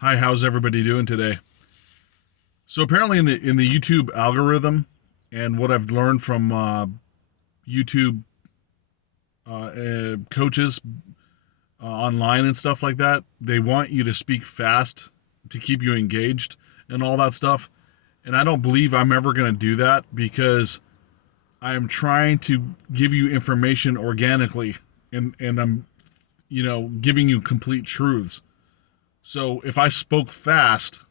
Hi, how's everybody doing today? So apparently in the YouTube algorithm and what I've learned from YouTube coaches online and stuff like that, they want you to speak fast to keep you engaged and all that stuff. And I don't believe I'm ever going to do that because I am trying to give you information organically and I'm giving you complete truths. So if I spoke fast,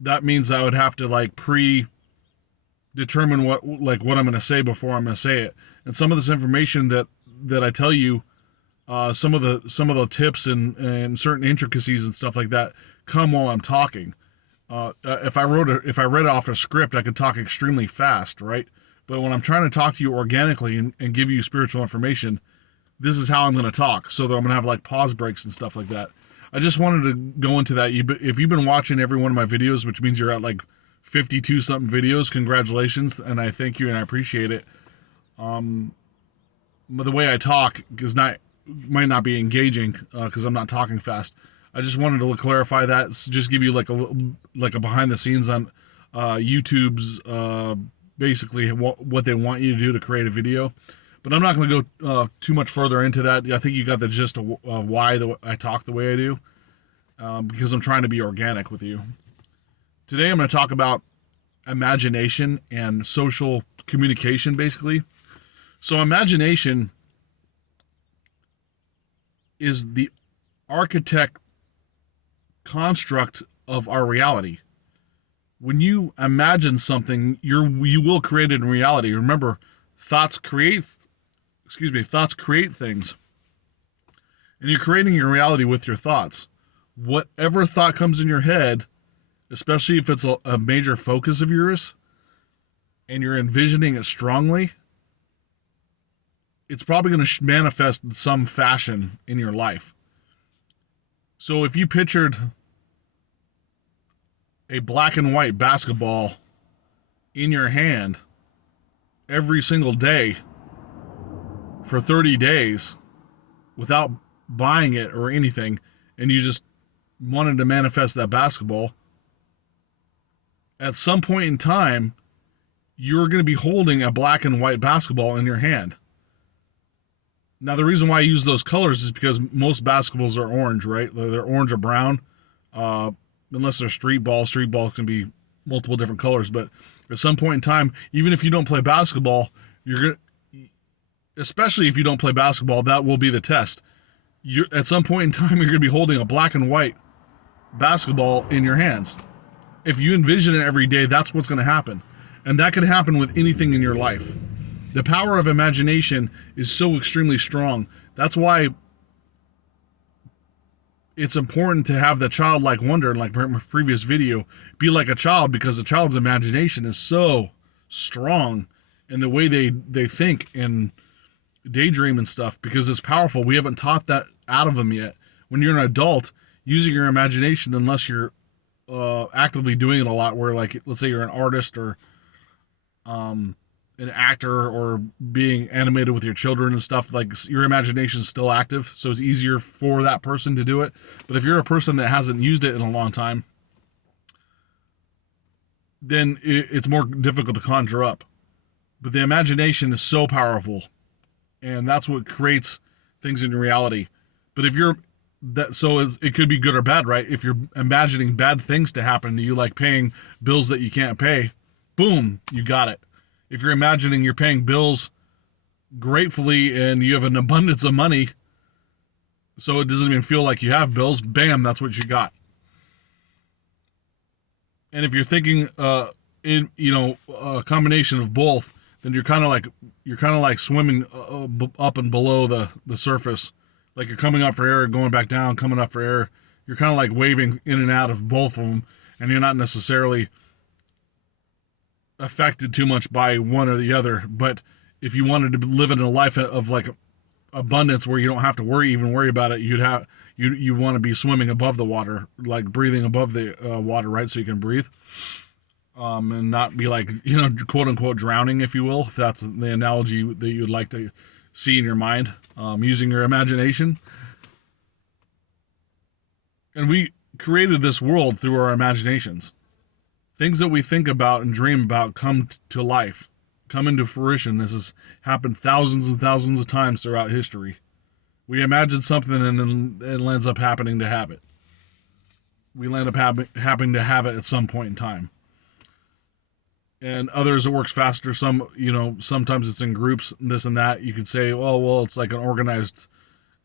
that means I would have to like determine what I'm going to say before I'm going to say it. And some of this information that I tell you, some of the tips and certain intricacies and stuff like that come while I'm talking. If I read off a script, I could talk extremely fast, right? But when I'm trying to talk to you organically and give you spiritual information, this is how I'm going to talk. So that I'm going to have like pause breaks and stuff like that. I just wanted to go into that. If you've been watching every one of my videos, which means you're at like 52 something videos, congratulations, and I thank you and I appreciate it. But the way I talk is not might not be engaging because I'm not talking fast. I just wanted to clarify that, just give you like a behind the scenes on YouTube's basically what they want you to do to create a video. But I'm not going to go too much further into that. I think you got the gist of why I talk the way I do, because I'm trying to be organic with you. Today I'm going to talk about imagination and social communication, basically. So imagination is the architect construct of our reality. When you imagine something, you will create it in reality. Remember, thoughts create things. And you're creating your reality with your thoughts. Whatever thought comes in your head, especially if it's a major focus of yours and you're envisioning it strongly, it's probably going to manifest in some fashion in your life. So if you pictured a black and white basketball in your hand every single day for 30 days without buying it or anything, and you just wanted to manifest that basketball, at some point in time, you're going to be holding a black and white basketball in your hand. Now, the reason why I use those colors is because most basketballs are orange, right? They're orange or brown, unless they're street balls. Street balls can be multiple different colors, but at some point in time, even if you don't play basketball, especially if you don't play basketball, that will be the test. At some point in time, you're going to be holding a black and white basketball in your hands. If you envision it every day, that's what's going to happen. And that could happen with anything in your life. The power of imagination is so extremely strong. That's why it's important to have the childlike wonder, like my previous video, be like a child, because a child's imagination is so strong in the way they think and daydream and stuff, because it's powerful. We haven't taught that out of them yet. When you're an adult, using your imagination, unless you're actively doing it a lot, where like let's say you're an artist or an actor or being animated with your children and stuff, like your imagination is still active, so it's easier for that person to do it. But if you're a person that hasn't used it in a long time, then it's more difficult to conjure up. But the imagination is so powerful, and that's what creates things in reality. But if you're that, so it could be good or bad, right? If you're imagining bad things to happen to you, like paying bills that you can't pay, boom, you got it. If you're imagining you're paying bills gratefully and you have an abundance of money, so it doesn't even feel like you have bills, bam, that's what you got. And if you're thinking in a combination of both, then you're kind of like swimming up and below the surface, like you're coming up for air, going back down, coming up for air. You're kind of like waving in and out of both of them, and you're not necessarily affected too much by one or the other. But if you wanted to live in a life of like abundance where you don't have to worry about it, you want to be swimming above the water, like breathing above the water, right? So you can breathe, and not be like, quote unquote drowning, if you will, if that's the analogy that you'd like to see in your mind, using your imagination. And created this world through our imaginations. Things that we think about and dream about come to life, come into fruition. This has happened thousands and thousands of times throughout history. We imagine something and then it ends up happening to have it. We end up happening to have it at some point in time. And others it works faster. Sometimes it's in groups, this and that. You could say, oh, well, it's like an organized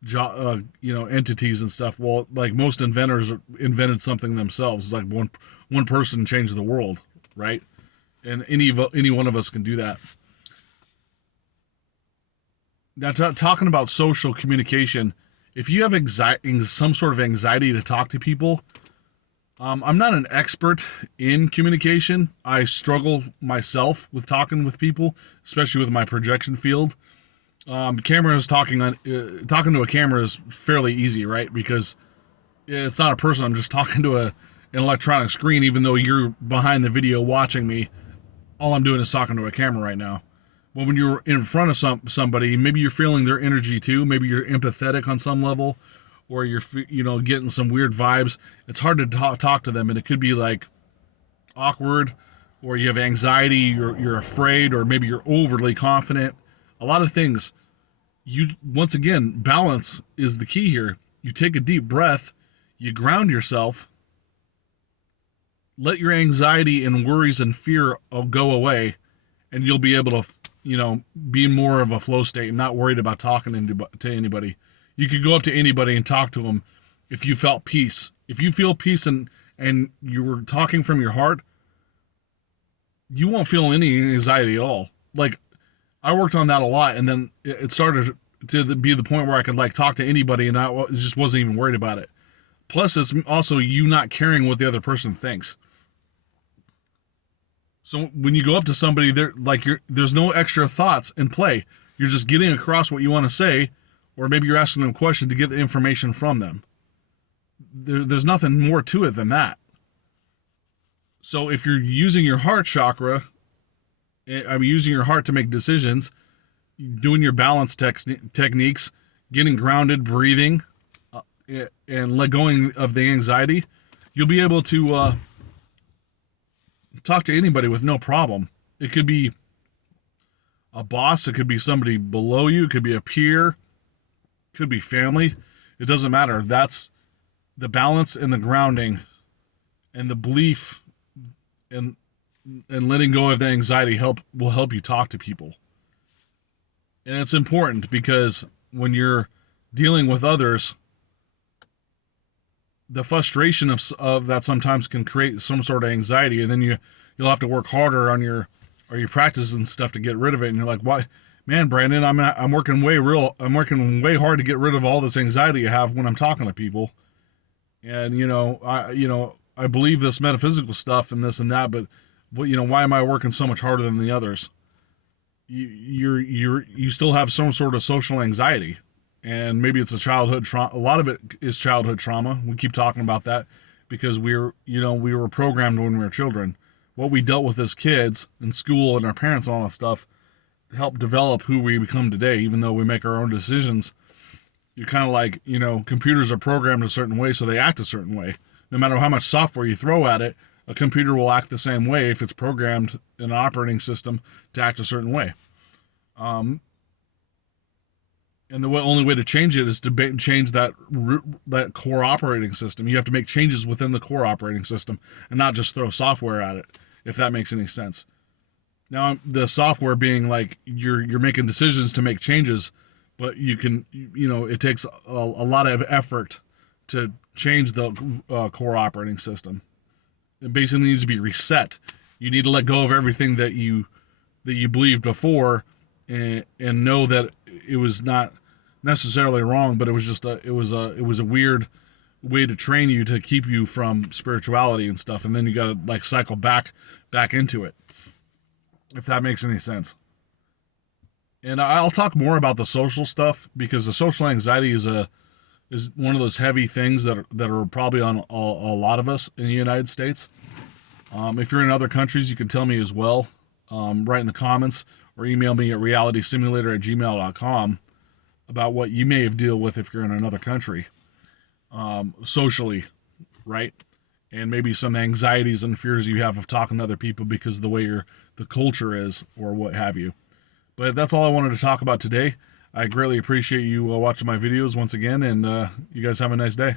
entities and stuff. Well, like most inventors invented something themselves. It's like one person changed the world, right? And any one of us can do that. Now, talking about social communication, if you have some sort of anxiety to talk to people, I'm not an expert in communication. I struggle myself with talking with people, especially with my projection field. Talking to a camera is fairly easy, right? Because it's not a person. I'm just talking to an electronic screen, even though you're behind the video watching me. All I'm doing is talking to a camera right now. But when you're in front of somebody, maybe you're feeling their energy too. Maybe you're empathetic on some level, or you're getting some weird vibes. It's hard to talk to them, and it could be like awkward, or you have anxiety, you're afraid, or maybe you're overly confident. A lot of things. Once again, balance is the key here. You take a deep breath, you ground yourself, let your anxiety and worries and fear go away, and you'll be able to, be more of a flow state and not worried about talking to anybody. You could go up to anybody and talk to them if you felt peace. If you feel peace and you were talking from your heart, you won't feel any anxiety at all. Like, I worked on that a lot, and then it started to be the point where I could like talk to anybody, and I just wasn't even worried about it. Plus, it's also you not caring what the other person thinks. So when you go up to somebody, there's no extra thoughts in play. You're just getting across what you want to say, or maybe you're asking them a question to get the information from them. There's nothing more to it than that. So if you're using your heart chakra, using your heart to make decisions, doing your balance techniques, getting grounded, breathing, and let going of the anxiety, you'll be able to talk to anybody with no problem. It could be a boss, it could be somebody below you, it could be a peer, it could be family. It doesn't matter. That's the balance and the grounding and the belief and letting go of the anxiety will help you talk to people. And it's important because when you're dealing with others, the frustration of that sometimes can create some sort of anxiety, and then you'll have to work harder on your practices and stuff to get rid of it. And you're like, why, man, Brandon, I'm working way hard to get rid of all this anxiety I have when I'm talking to people. And I believe this metaphysical stuff and this and that, but why am I working so much harder than the others? You still have some sort of social anxiety. And maybe it's a childhood trauma. A lot of it is childhood trauma. We keep talking about that because we were programmed when we were children. What we dealt with as kids in school and our parents and all that stuff helped develop who we become today, even though we make our own decisions. You're kind of like, computers are programmed a certain way, so they act a certain way. No matter how much software you throw at it, a computer will act the same way if it's programmed in an operating system to act a certain way. And the only way to change it is to change that core operating system. You have to make changes within the core operating system and not just throw software at it, if that makes any sense. Now, the software being like you're making decisions to make changes, but it takes a lot of effort to change the core operating system. It basically needs to be reset. You need to let go of everything that you believed before and know that it was not necessarily wrong, but it was just it was a weird way to train you to keep you from spirituality and stuff, and then you got to like cycle back into it, if that makes any sense. And I'll talk more about the social stuff because the social anxiety is one of those heavy things that are probably on a lot of us in the United States. If you're in other countries, you can tell me as well. Write in the comments or email me at realitysimulator@gmail.com about what you may have dealt with if you're in another country, socially. right? And maybe some anxieties and fears you have of talking to other people because of the way the culture is or what have you. But that's all I wanted to talk about today. I greatly appreciate you watching my videos once again, and you guys have a nice day.